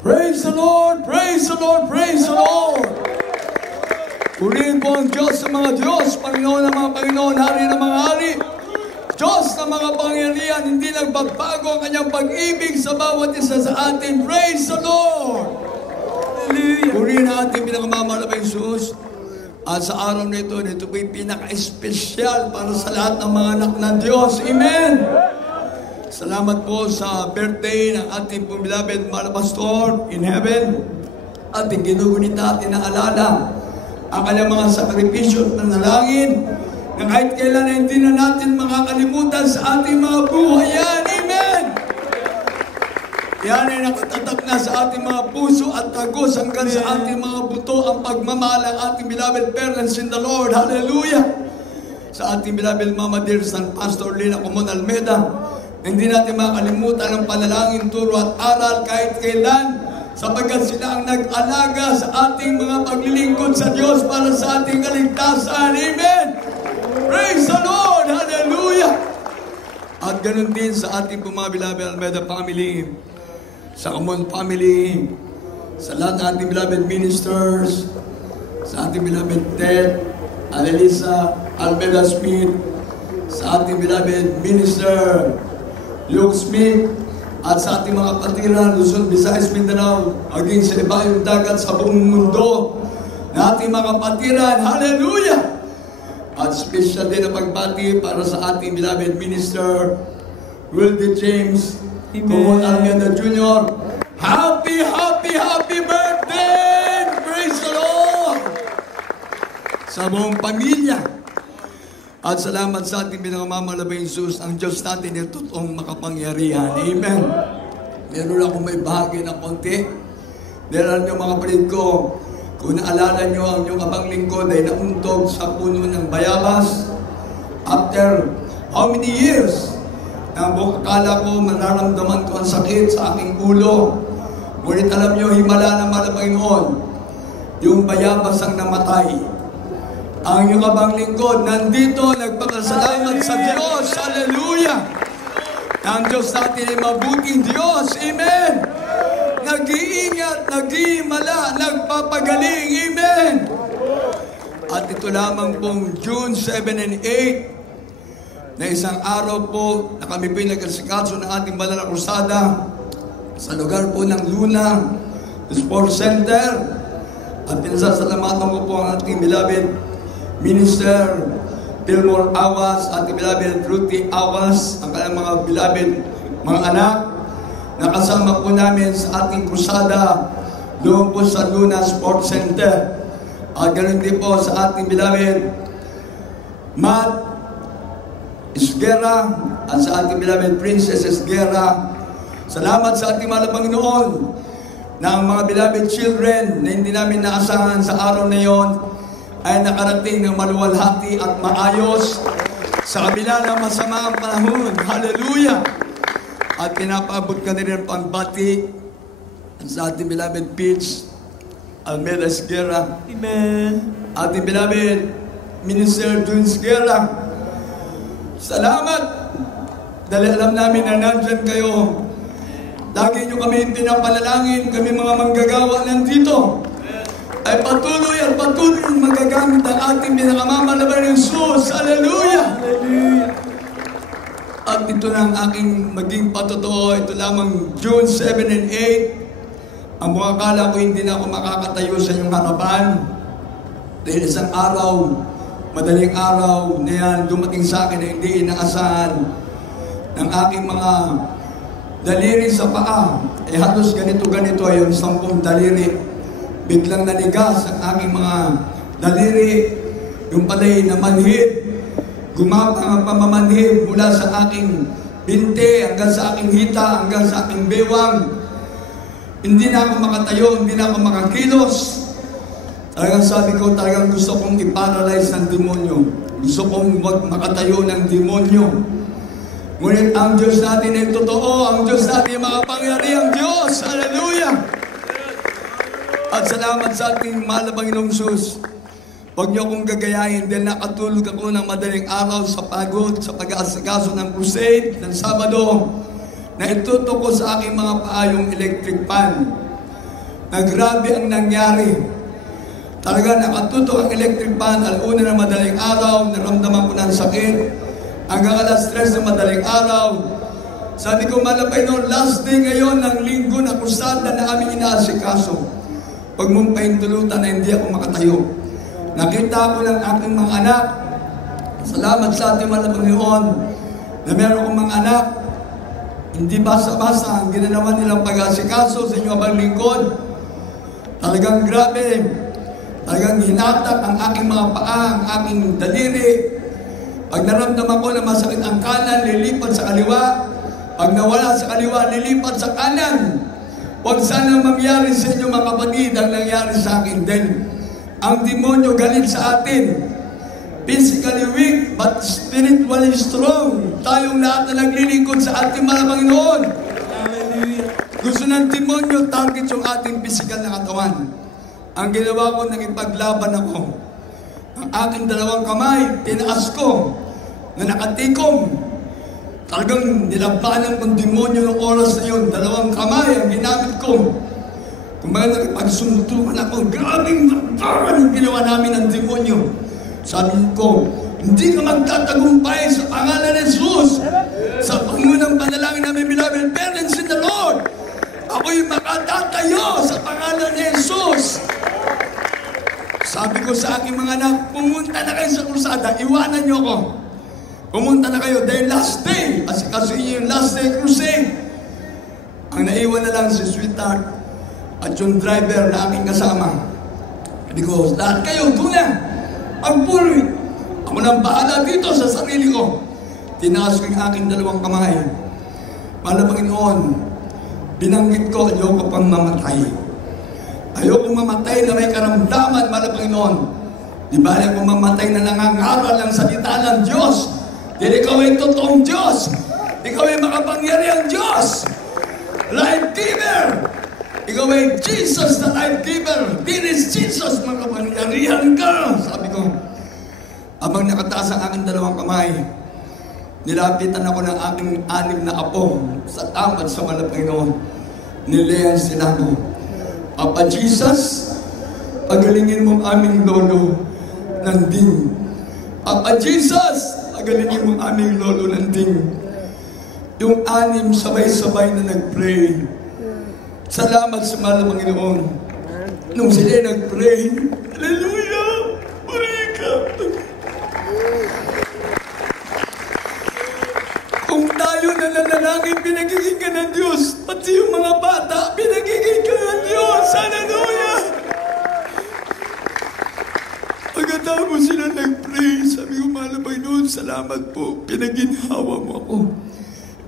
Praise the Lord! Praise the Lord! Praise the Lord! Purihin po ang Diyos sa mga Diyos, Panginoon ng mga Panginoon, Hari ng mga Hari, Diyos ng mga pangyarihan, hindi nagbabago ang kanyang pag-ibig sa bawat isa sa atin. Praise the Lord! Hallelujah! Purihin ang ating pinakamamahal na Jesus. At sa araw na ito po'y pinaka-espesyal para sa lahat ng mga anak ng Diyos. Amen! Salamat po sa birthday ng ating beloved mga pastor in heaven. Ating ginugunita at inaalala ang kanyang mga sakripisyo at panalangin na kahit kailan na hindi na natin makakalimutan sa ating mga buhay. Yan! Amen! Yan ay nakatatak na sa ating mga puso at tagos hanggang sa ating mga buto ang pagmamahal ng ating beloved parents in the Lord. Hallelujah! Sa ating beloved Mama Dear San Pastor Lina Comon Almeda, hindi natin makalimutan ang panalangin, turo at aral kahit kailan, sapagkat sila ang nag-alaga sa ating mga paglilingkod sa Diyos para sa ating kaligtasan. Amen! Praise the Lord! Hallelujah! At ganun din sa ating mga beloved Almeda family, sa Comon family, sa lahat ng ating beloved ministers, sa ating beloved Ted, Annalisa, Almeda Smith, sa ating beloved minister, Luke Smith, at sa ating mga kapatiran, Luzon, Visayas, Mindanao, maging sa ibayong dagat sa buong mundo, na ating mga kapatiran, hallelujah! At special din na pagbati para sa ating beloved minister, Wilde James, Comon Almeda Jr. Happy, happy, happy birthday! Praise the Lord! Sa buong pamilya. At salamat sa ating pinakamamahal na Jesus, ang Diyos natin ay totoong makapangyarihan. Amen. Meron akong may bahagi na konti. Meron yung mga kapatid ko, kung naalala nyo ang inyong abang lingkod ay nauntog sa puno ng bayabas. After how many years? Akala ko, mararamdaman ko ang sakit sa aking ulo. Ngunit alam nyo, himala ng mga Panginoon, yung bayabas ang namatay. Ang iyong abang lingkod, nandito, nagpapasalamat sa Diyos. Hallelujah! Ang Diyos natin ay mabuting Diyos. Amen! Nag-iingat, nag-iimala, nagpapagaling. Amen! At ito lamang pong June 7 and 8, na isang araw po na kami po nag-asikaso ng ating banal na krusada sa lugar po ng Luna Sports Center. At pinasasalamatan ko po ang ating beloved Minister Pilmore Awas, ating beloved Ruthie Awas, ang kanyang mga beloved mga anak, nakasama po namin sa ating krusada doon po sa Luna Sports Center. At ganoon din po sa ating beloved Matt Esguerra at sa ating beloved Princess Esguerra. Salamat sa ating mahal na Panginoon na ang mga beloved children na hindi namin naasahan sa araw na yon ay nakarating ng maluwalhati at maayos sa kabila ng masama ang panahon. Hallelujah! At pinapaabot ka rin pangbati sa ating beloved Peach Almeda Esguerra. Amen! Ating beloved Minister June Esguerra. Salamat! Dahil alam namin na nandyan kayo. Lagi nyo kami pinapalalangin, kami mga manggagawa nandito. Ay patuloy at patuloy magagamit ang ating pinakamamahal na Jesus. Hallelujah! Hallelujah! At ito na ang aking maging patotoo. Ito lamang June 7 and 8. Ang mga akala ko hindi na ako makakatayo sa inyong harapan. Dahil isang araw, madaling araw na yan, dumating sa akin na hindi inaasahan ng aking mga daliri sa paa. Eh halos ganito-ganito ay yung 10 daliri. Biglang nanigas ang aking mga daliri, yung palay na manhid, gumapang ang pamamanhid mula sa aking binte hanggang sa aking hita, hanggang sa aking bewang. Hindi na ako makatayo, hindi na ako makakilos. Talagang sabi ko, talagang gusto kong i-paralyze ng demonyo. Gusto kong makatayo ng demonyo. Ngunit ang Diyos natin ay totoo, ang Diyos natin ay makapangyarihang Diyos. Hallelujah! At salamat sa ating mahal na Panginoong Jesus. Huwag niyo akong gagayahin dahil nakatulog ako ng madaling araw sa pagod, sa pag-aasikaso ng crusade, ng Sabado, na itutok ko sa aking mga paa yung electric fan. na grabe ang nangyari. Talaga nakatutok ang electric fan, alauna ng madaling araw, naramdaman ko ng sakit. Hanggang alas 3 ng madaling araw. Sabi ko, malapay noon, last day ngayon ng linggo na kusada na aming inaasikaso. Pag mong paintulutan na hindi ako makatayo. Nakita ko ng aking mga anak. Salamat sa ating mga Panginoon na meron akong mga anak. Hindi basa-basa ang ginanawa nilang pag-asikaso sa inyong abang lingkod. Talagang grabe. Talagang hinatak ang aking mga paa, ang aking daliri. Pag naramdaman ko na masakit ang kanan, lilipat sa kaliwa. Pag nawala sa kaliwa, lilipat sa kanan. Huwag sana mangyari sa inyo mga kapatid ang nangyari sa akin din. Ang demonyo galit sa atin. Physically weak, but spiritually strong. Tayong lahat na naglilingkod sa ating mga Panginoon. Gusto ng demonyo, target yung ating physical na katawan. Ang ginawa ko, nakipaglaban ako. Ang aking dalawang kamay, tinaas ko, na nakatikom. Talagang nilabanan kong demonyo ng oras na yun. Dalawang kamay ang ginamit ko. Kung bakit nakipagsuntukan ako, grabing naktaran yung ginawa namin ng demonyo. Sabi ko, hindi ka magtatagumpay sa pangalan ni Jesus. Sa pangunang panalangin namin, beloved parents in the Lord. Ako'y makatatayo sa pangalan ni Jesus. Sabi ko sa aking mga anak, pumunta na kayo sa krusada, iwanan niyo ako. Pumunta na kayo, dahil last day, kasi yung last day crusade. Ang naiwan na lang si sweetheart at yung driver na aking kasama. Sabi ko, lahat kayo, doon na. Pagpuri. Ako nang bahala dito sa sarili ko. Tinaas ko yung aking dalawang kamay. Mahal na Panginoon, binanggit ko, ayoko pang mamatay. Ayoko mamatay na may karamdaman, mahal na Panginoon. Di ba kung mamatay na nangangaral ang salita ng Diyos? Dahil ikaw ay totoong Diyos. Ikaw ay makapangyarihang Diyos. Life giver. Ikaw ay Jesus na life giver. This is Jesus, makapangyarihan ka. Sabi ko, abang nakataas ang aking dalawang kamay, nilapitan ako ng aking 6 na apo sa tapat sa mahal na Panginoon. Nilayan sila ko, Papa Jesus, pagalingin mo ang aming lolo ng ding. Papa Jesus, pagalingin mo ang aming lolo ng ding. Yung 6 sabay-sabay na nag-pray. Salamat sa mahal na Panginoon. Nung sila nag-pray, hallelujah, Marika. Kung tayo na nanalangin, pinagiging ng Diyos. Pati yung mga bata, pinagiging ng Diyos. Hallelujah! Pagkatapos sila nag-pray, sabi ko, mahal na Panginoon, salamat po. Pinaginhawa mo ako.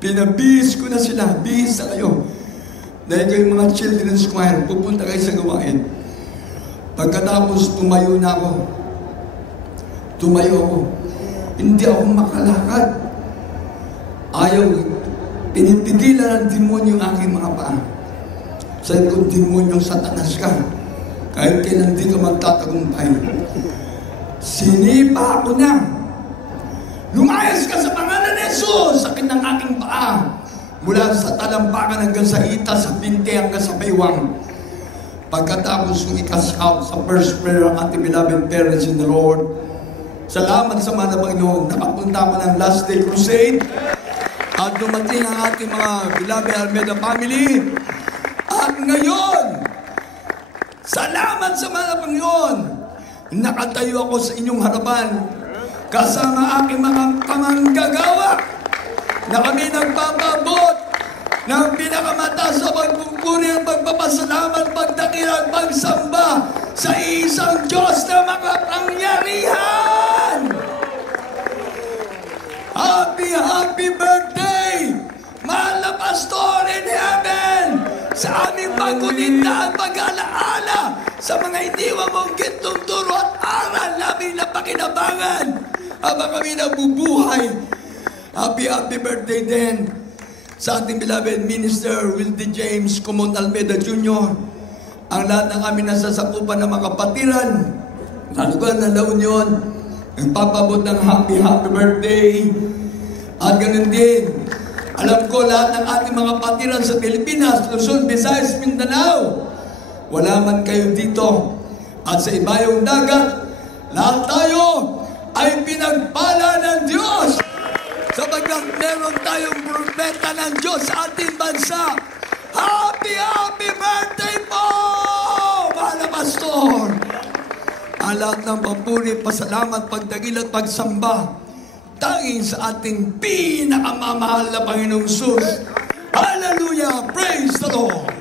Pinabihis ko na sila. Bihis na kayo. Dahil kayong mga children's choir, pupunta kayo sa gawain. Pagkatapos, tumayo na ako. Tumayo ako. Hindi ako makalakad. Ayaw, pinipigilan ng demonyo ang aking mga paa. Sabi ko, demonyo, satanas ka. Kahit kailan di ka magtatagumpay. Sinipa ako na. Lumayas ka sa pangalan ni Jesus. Sakit ng aking paa. Mula sa talampakan hanggang sa ita, sa binti hanggang sa baywang. Pagkatapos kong i-cast out sa first prayer ang ating beloved parents in the Lord. Salamat sa mga Panginoon. Nakapunta ko ng last day crusade. At dumating ang ating mga beloved Almeida family. At ngayon, salamat sa mga Panginoon. Nakatayo ako sa inyong harapan. Kasama aking mga kamanggagawa na kami nagpapabot ng pinakamataas sa pagpupuri at pagpapasalamat, pagdakil at pagsamba sa isang Diyos na makapangyarihan. Happy, happy birthday, mahal na Pastor in Heaven, sa aming pagkuninda at pag-alaala sa mga iniwan mong gintong turo at aral namin na pakinabangan habang kami nabubuhay. Happy, happy birthday din sa ating beloved Minister Wildy James Kumon Almeida Jr. Ang lahat ng aming nasasakupan ng mga kapatiran, lalo ba na La Union, nagpapabot ng happy, happy birthday. At ganun din, alam ko lahat ng ating mga patiran sa Pilipinas, Luzon, Visayas, Mindanao, wala man kayo dito at sa ibayong dagat, lahat tayo ay pinagpala ng Diyos. Sapagkat meron tayong propeta ng Diyos sa ating bansa. Happy, happy birthday po, mahal na pastor! Ang lahat ng papuri, pasalamat, pagdagil at pagsamba, tanging sa ating pinakamamahal na Panginoong Jesus. Hallelujah! Praise the Lord!